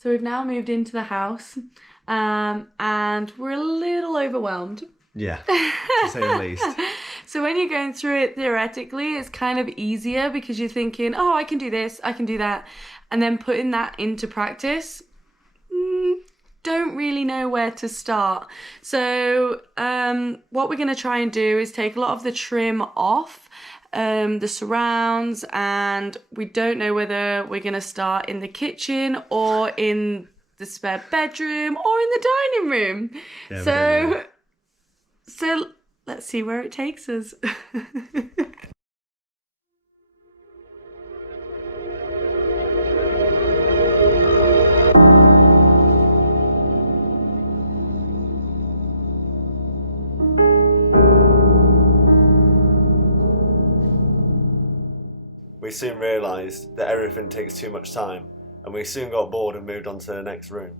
So we've now moved into the house, and we're a little overwhelmed. Yeah, to say the least. So when you're going through it theoretically, it's kind of easier because you're thinking, oh, I can do this, I can do that. And then putting that into practice, don't really know where to start. So what we're going to try and do is take a lot of the trim off, the surrounds, and we don't know whether we're going to start in the kitchen or in the spare bedroom or in the dining room. Yeah, so let's see where it takes us. We soon realised that everything takes too much time, and we soon got bored and moved on to the next room.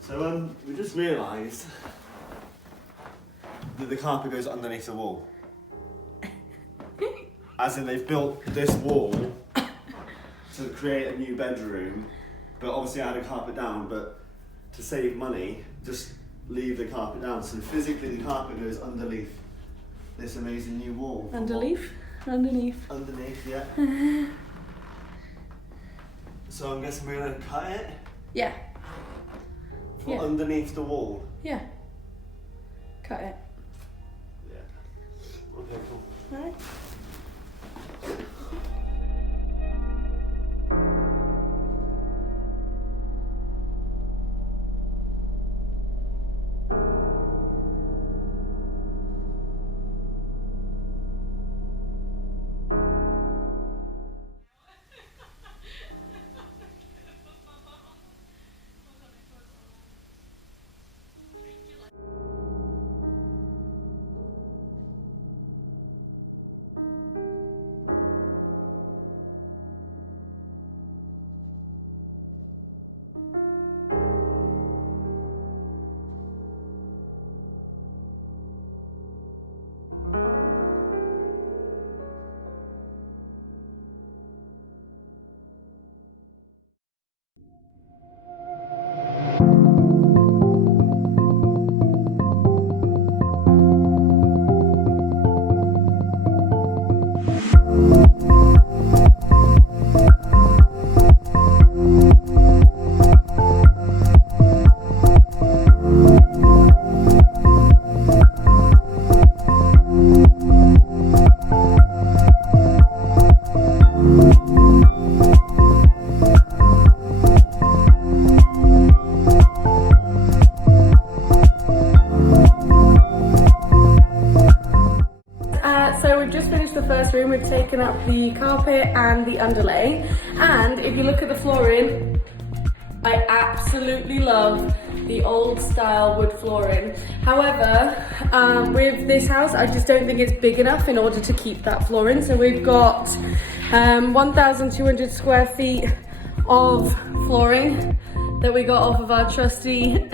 So we just realised that the carpet goes underneath the wall. As in, they've built this wall to create a new bedroom, but obviously I had a carpet down, but to save money, just leave the carpet down. So physically the carpet goes underneath this amazing new wall. Underneath, yeah. So I'm guessing we're gonna cut it? Yeah. From underneath the wall? Yeah. Cut it. Yeah. Okay, cool. Alright. So we've just finished the first room. We've taken up the carpet and the underlay, and if you look at the flooring, I absolutely love the old style wood flooring. However, with this house, I just don't think it's big enough in order to keep that flooring. So we've got 1,200 square feet of flooring that we got off of our trusty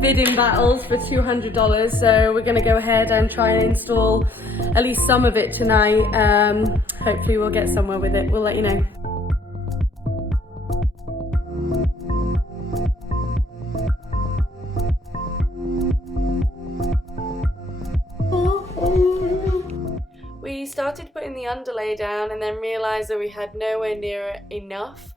bidding battles for $200. So we're going to go ahead and try and install at least some of it tonight. Hopefully we'll get somewhere with it. We'll let you know. We started putting the underlay down and then realised that we had nowhere near enough.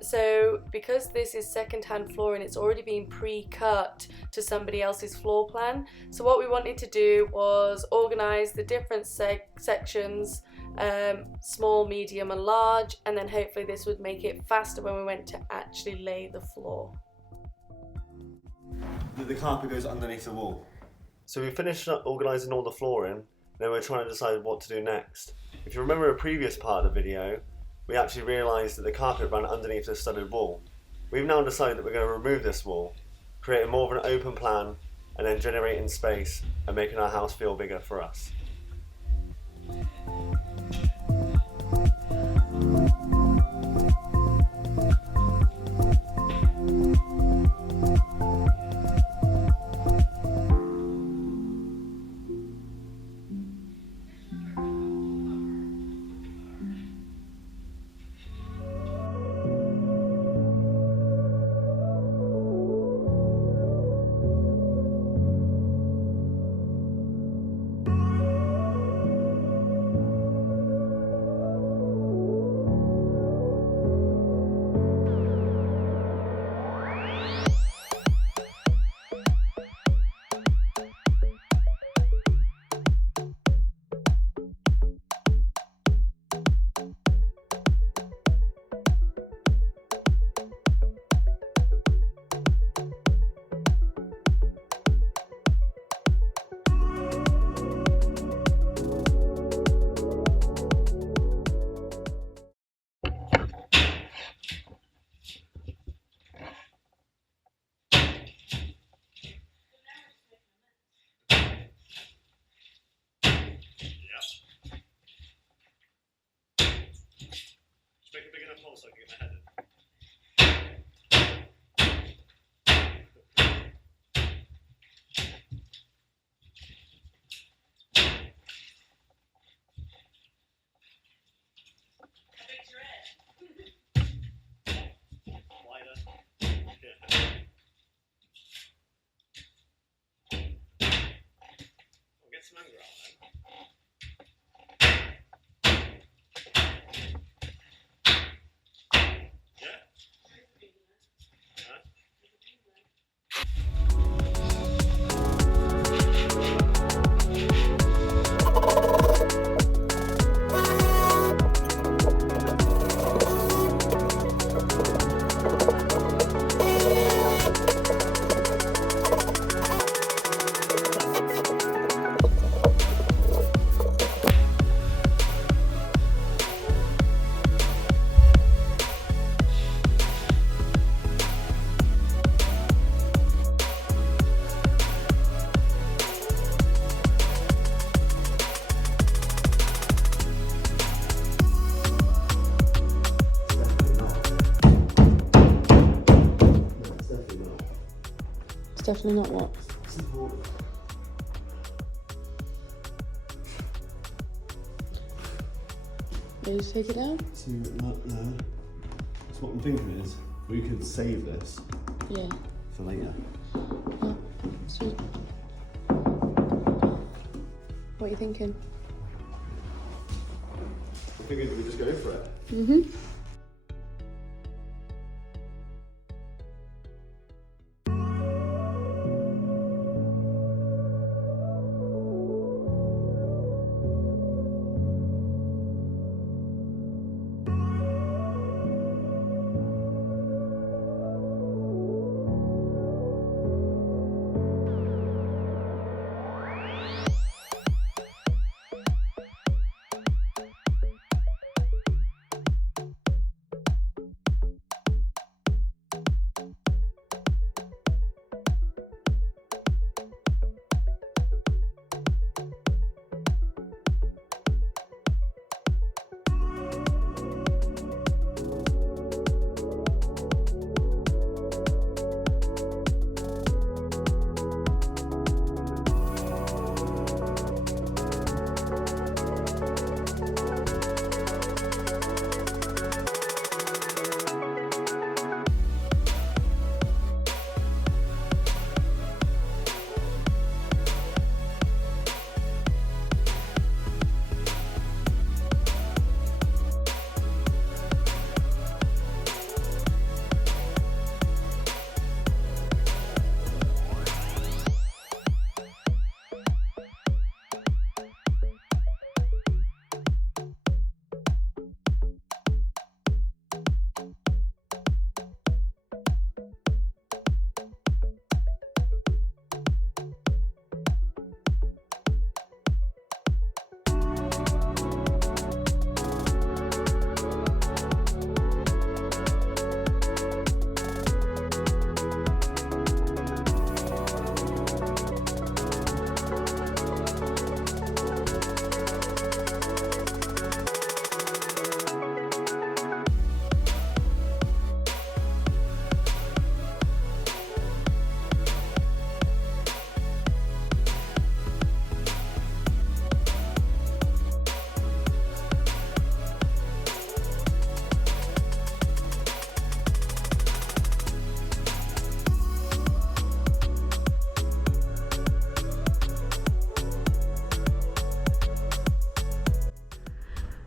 So because this is second-hand flooring, it's already been pre-cut to somebody else's floor plan. So what we wanted to do was organise the different sections, small, medium and large, and then hopefully this would make it faster when we went to actually lay the floor. The carpet goes underneath the wall. So we finished organising all the flooring, then we're trying to decide what to do next. If you remember a previous part of the video, we actually realised that the carpet ran underneath the studded wall. We've now decided that we're going to remove this wall, creating more of an open plan, and then generating space and making our house feel bigger for us. definitely not what? Support. Will you take it down? See that there? So what I'm thinking is, we could save this Yeah. for later. Oh, sweet. What are you thinking? I'm thinking we just go for it. Mm-hmm.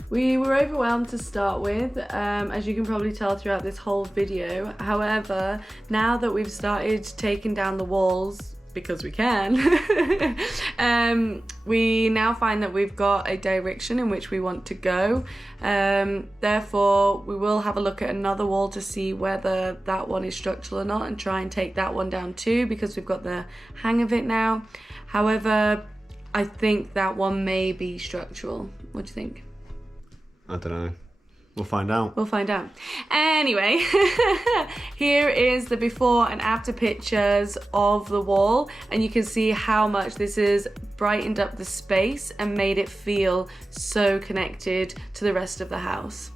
We were overwhelmed to start with, as you can probably tell throughout this whole video. However, now that we've started taking down the walls, because we can, we now find that we've got a direction in which we want to go. Therefore, we will have a look at another wall to see whether that one is structural or not and try and take that one down too, because we've got the hang of it now. However, I think that one may be structural. What do you think? I don't know. We'll find out. We'll find out. Anyway, here is the before and after pictures of the wall, and you can see how much this has brightened up the space and made it feel so connected to the rest of the house.